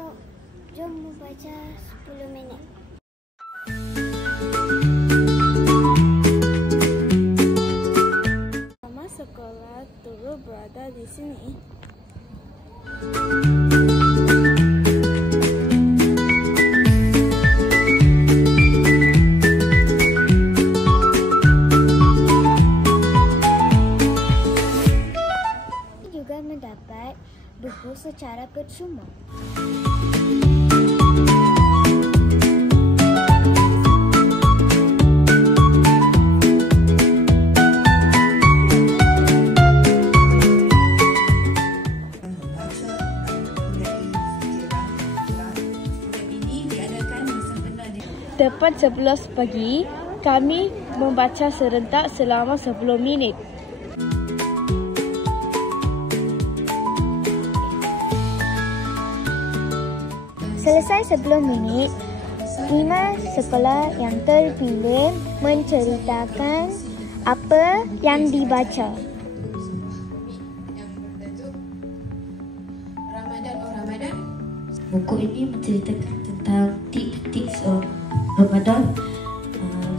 So, jom membaca 10 minit. Nama sekolah turut berada di sini. Juga mendapat buku secara percuma. Tepat 11 pagi, kami membaca serentak selama 10 minit. Selesai 10 minit, 5 sekolah yang terpilih menceritakan apa yang dibaca. Buku ini menceritakan tentang tips-tips Ramadan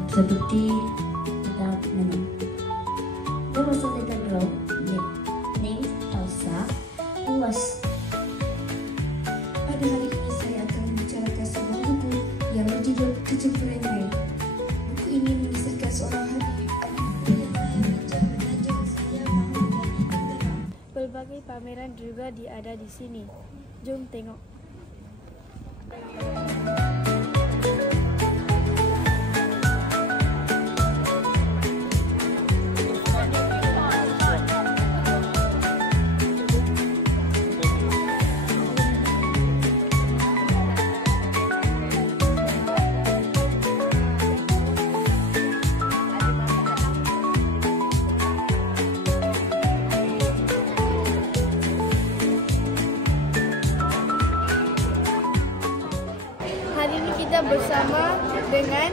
seperti nama saya Gandro, name Elsa, luas. Pada hari ini saya akan membicarakan sebuah buku yang berjudul 7 Perangai. Buku ini mengisahkan seorang hadis. Pelbagai pameran juga diada di sini. Jom tengok. Hari ini kita bersama dengan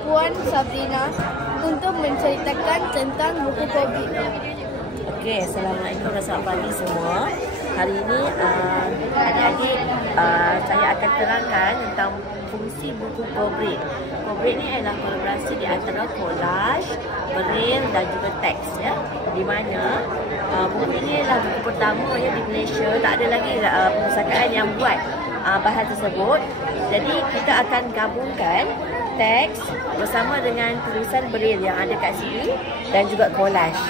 Puan Sabrina untuk menceritakan tentang buku COVID. Okey, Assalamualaikum dan selamat pagi semua. Hari ini adik-adik saya akan terangkan tentang fungsi buku Kobrit. Kobrit ni adalah kolaborasi di antara collage, braille dan juga teks ya. Di mana buku ini adalah buku pertama ya di Malaysia. Tak ada lagi perpustakaan yang buat bahan tersebut. Jadi kita akan gabungkan teks bersama dengan tulisan braille yang ada kat sini dan juga collage.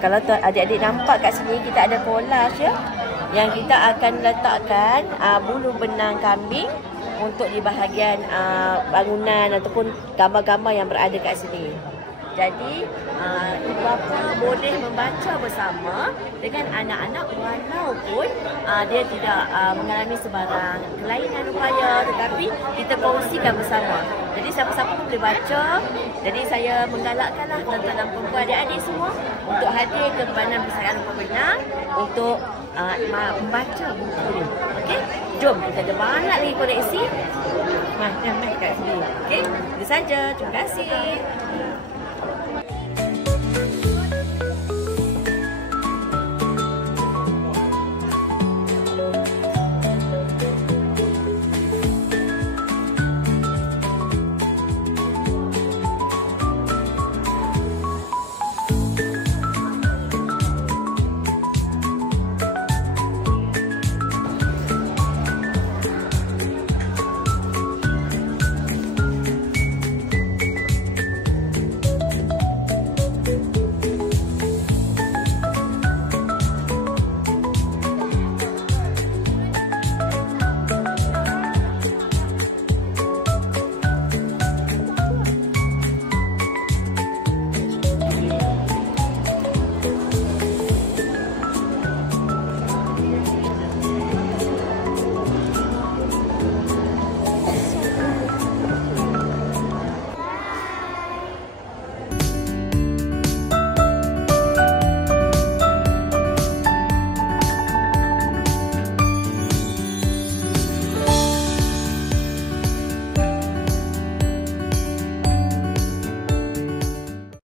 Kalau adik-adik nampak kat sini kita ada collage ya, yang kita akan letakkan bulu benang kambing untuk di bahagian bangunan ataupun gambar-gambar yang berada kat sini. Jadi ibu bapa boleh membaca bersama dengan anak-anak walaupun dia tidak mengalami sebarang kelainan upaya, tetapi kita kongsikan bersama. Jadi siapa-siapa pun boleh baca. Jadi saya menggalakkanlah tuan-tuan dan puan adik-adik semua untuk hadir ke Badan Persatuan Pemenang untuk membaca buku ni. Okey? Jom kita ada banyak lagi koleksi. Mai kat sini. Okey? Itu saja. Terima kasih.